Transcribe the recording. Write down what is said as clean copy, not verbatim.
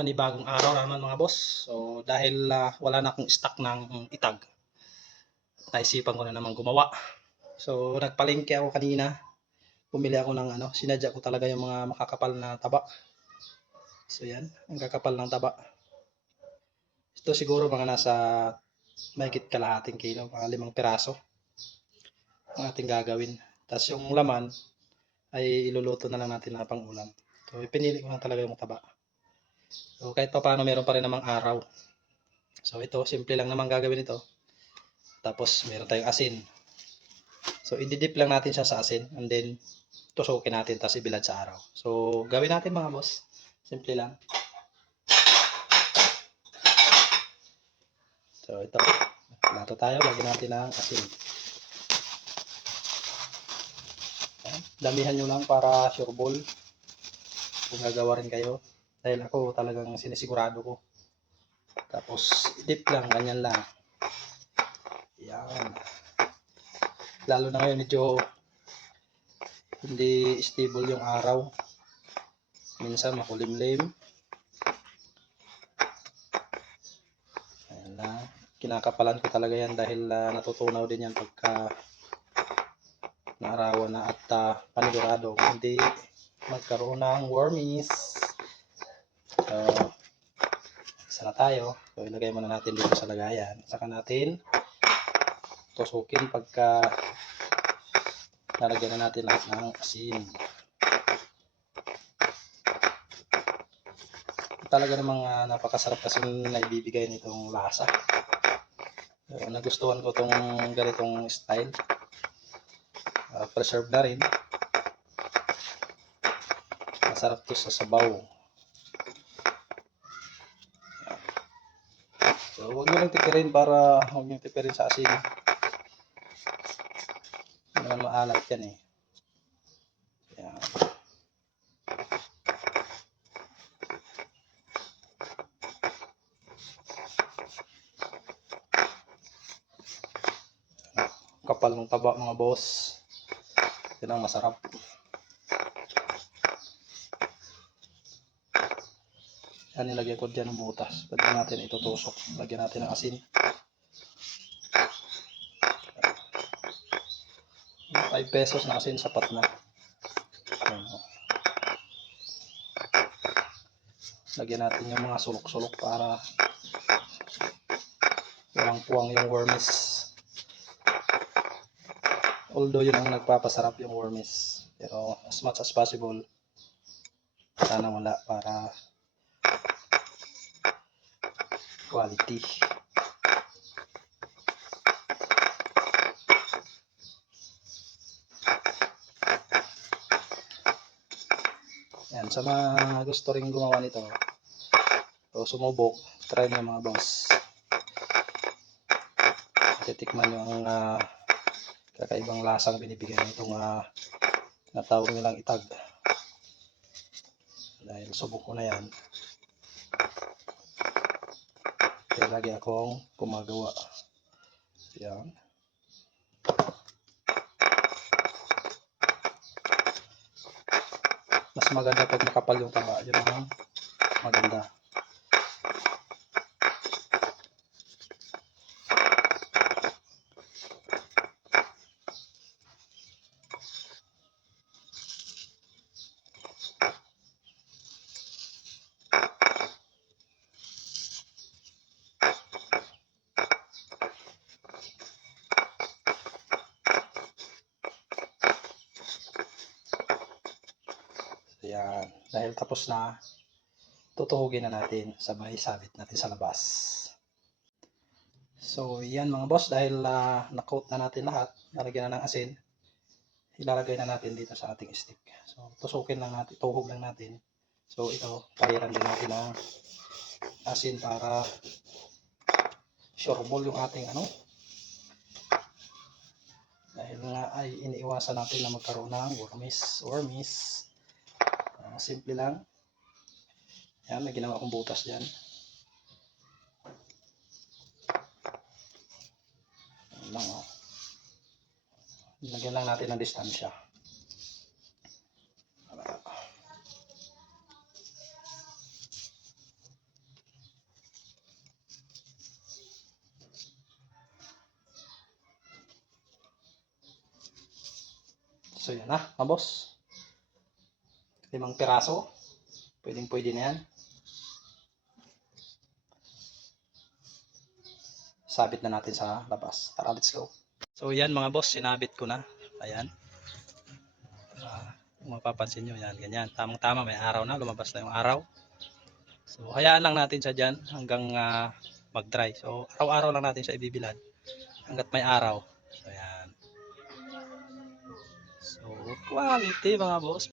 panibagong araw naman mga boss. So dahil wala na akong stock ng itag, naisipan ko na naman gumawa. So nagpalengke ako kanina. Bumili ako ng sinadya ko talaga yung mga makakapal na taba. So yan, ang kakapal ng taba. Ito siguro mga nasa mahigit kalahating kilo, mga 5 piraso ang ating gagawin. Tapos yung laman ay iluluto na lang natin na pang ulam. So ipinili ko lang talaga yung taba. So kahit pa paano meron pa rin namang araw. So ito, simple lang naman gagawin ito. Tapos meron tayong asin. So i-dip lang natin siya sa asin and then tusukin natin tapos ibilad sa araw. So gawin natin mga boss. Simple lang. So ito, plato tayo, lagyan natin ng asin. Damihan nyo lang para sure ball kung gagawa rin kayo. Dahil ako talagang sinisigurado ko. Tapos dip lang, ganyan lang. Yan. Lalo na ngayon medyo hindi stable yung araw. Minsan makulimlim. Ayan lang. Kinakapalan ko talaga yan dahil natutunaw din yan pagka naarawan na at panigurado hindi magkaroon ng wormies. So isa na tayo. So ilagay muna natin dito sa lagayan. Saka natin tusukin pagka nalagyan na natin lahat ng asin. Talaga namang napakasarap kasi naibibigay nitong lasa. So, nagustuhan ko tong ganitong style. Preserve na rin. Masarap to sa sabaw. So huwag nyo lang tipirin para huwag nyo tipirin sa asin. Hindi naman maalat yan eh. Yan. Kapal ng taba mga boss. Yan ang masarap. Yan, nilagyan ko dyan ng butas. Pwede natin itutusok. Lagyan natin ng asin. 5 pesos na asin, sapat na. Yan. Lagyan natin yung mga sulok-sulok para walang puwang yung wormies. Although yun ang nagpapasarap yung wormies. Pero as much as possible, sana wala para quality. Yan, sa mga gusto rin gumawa nito o sumubok, try nyo mga boss. Titikman nyo ang kakaibang lasang binibigay nitong natawag nilang itag. Dahil subok ko na yan, kaya lagi akong gumagawa. Yan. Mas maganda pag makapal yung taba. Yan ang maganda. Yan. Dahil tapos na, tutuhugin na natin, sabay sabit natin sa labas. So yan mga boss, dahil na-coat na natin lahat, nalagyan na ng asin, ilalagay na natin dito sa ating stick. So tusukin lang natin, tuhog lang natin. So ito, pahiran din natin ng asin para sureball yung ating dahil nga ay iniiwasan natin na magkaroon ng wormies. Simple lang. Yan, may ginawa akong butas dyan. Yan lang Lagyan lang natin ng distansya. So yan na, mga boss. 5 piraso. Pwede na yan. Sabit na natin sa labas. Tara, let's go. So yan mga boss, sinabit ko na. Ayan. Kung mapapansin nyo, yan, ganyan. Tamang-tama, may araw na, lumabas na yung araw. So hayaan lang natin siya dyan hanggang mag-dry. So araw-araw lang natin siya ibibilad hanggat may araw. So yan. So quality mga boss.